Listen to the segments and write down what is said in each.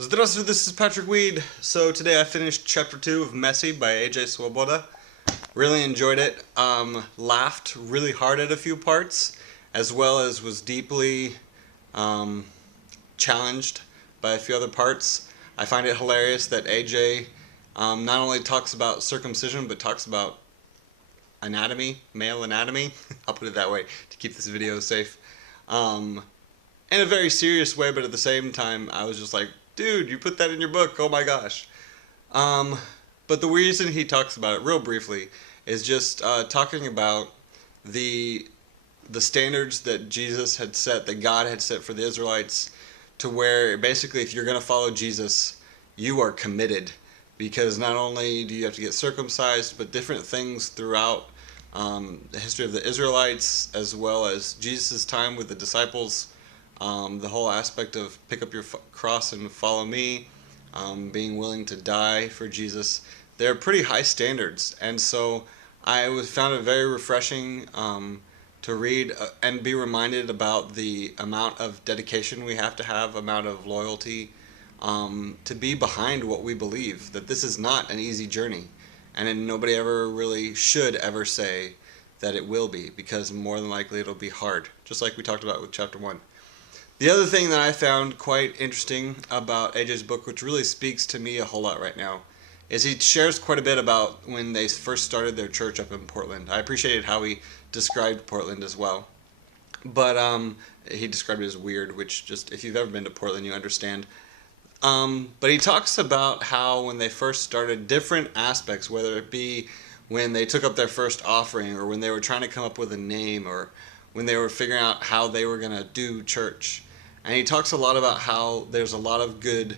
Здравствуйте, this is Patrick Weed. So today I finished chapter 2 of Messy by AJ Swoboda. Really enjoyed it. Laughed really hard at a few parts, as well as was deeply um, challenged by a few other parts. I find it hilarious that AJ not only talks about circumcision, but talks about anatomy, male anatomy. I'll put it that way to keep this video safe. In a very serious way, but at the same time, I was just like, dude, you put that in your book, oh my gosh. But the reason he talks about it real briefly is just talking about the standards that Jesus had set, that God had set for the Israelites, to where basically if you're going to follow Jesus, you are committed. Because not only do you have to get circumcised, but different things throughout the history of the Israelites, as well as Jesus' time with the disciples, the whole aspect of pick up your cross and follow me, being willing to die for Jesus, they're pretty high standards. And so I found it very refreshing to read and be reminded about the amount of dedication we have to have, amount of loyalty, to be behind what we believe, that this is not an easy journey. And then nobody ever really should ever say that it will be, because more than likely it'll be hard, just like we talked about with chapter 1. The other thing that I found quite interesting about AJ's book, which really speaks to me a whole lot right now, is he shares quite a bit about when they first started their church up in Portland. I appreciated how he described Portland as well. But he described it as weird, which just, if you've ever been to Portland, you understand. But he talks about how when they first started, different aspects, whether it be when they took up their first offering, or when they were trying to come up with a name, or when they were figuring out how they were going to do church. And he talks a lot about how there's a lot of good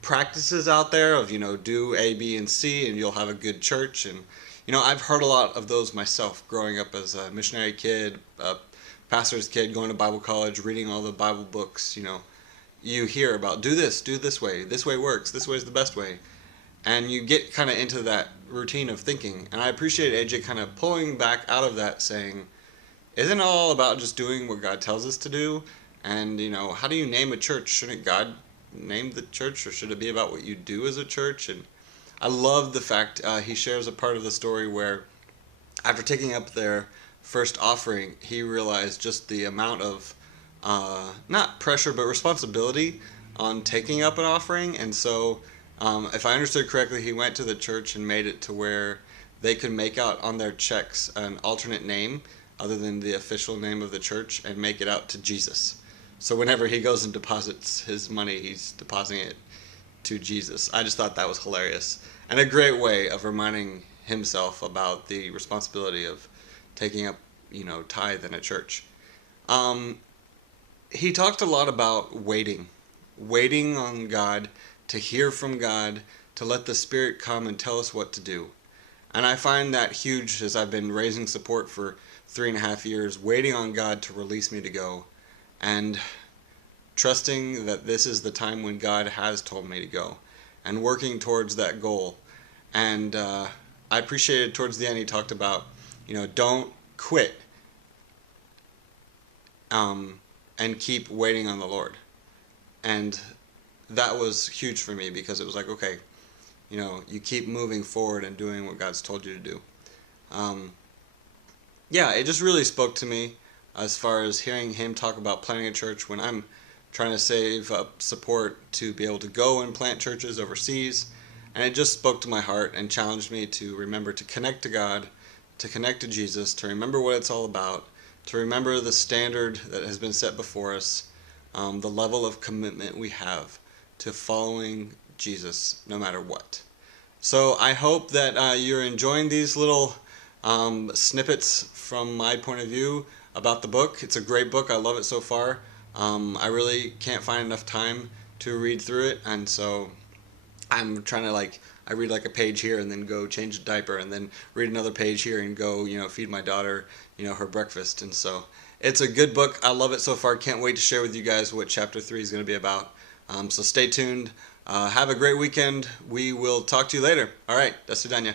practices out there of, do A, B, and C, and you'll have a good church. And, I've heard a lot of those myself growing up as a missionary kid, a pastor's kid, going to Bible college, reading all the Bible books. You hear about do this way works, this way is the best way. And you get kind of into that routine of thinking. And I appreciate AJ kind of pulling back out of that, saying, isn't it all about just doing what God tells us to do? And, how do you name a church? Shouldn't God name the church, or should it be about what you do as a church? And I love the fact he shares a part of the story where after taking up their first offering, he realized just the amount of, not pressure, but responsibility on taking up an offering. And so, if I understood correctly, he went to the church and made it to where they could make out on their checks an alternate name other than the official name of the church, and make it out to Jesus. So whenever he goes and deposits his money, he's depositing it to Jesus. I just thought that was hilarious, and a great way of reminding himself about the responsibility of taking up, tithe in a church. He talked a lot about waiting on God, to hear from God, to let the Spirit come and tell us what to do. And I find that huge, as I've been raising support for 3.5 years, waiting on God to release me to go, and trusting that this is the time when God has told me to go, and working towards that goal. And I appreciated towards the end he talked about, don't quit, and keep waiting on the Lord. And that was huge for me, because it was like, okay, you keep moving forward and doing what God's told you to do. Yeah, it just really spoke to me as far as hearing him talk about planting a church when I'm trying to save up support to be able to go and plant churches overseas. And it just spoke to my heart and challenged me to remember to connect to God, to connect to Jesus, to remember what it's all about, to remember the standard that has been set before us, the level of commitment we have to following Jesus no matter what. So I hope that you're enjoying these little snippets from my point of view about the book. It's a great book. I love it so far. I really can't find enough time to read through it, and so I'm trying to I read a page here and then go change a diaper, and then read another page here and go, feed my daughter, her breakfast. And so it's a good book. I love it so far. Can't wait to share with you guys what chapter 3 is going to be about. So stay tuned. Have a great weekend. We will talk to you later. All right. До свидания.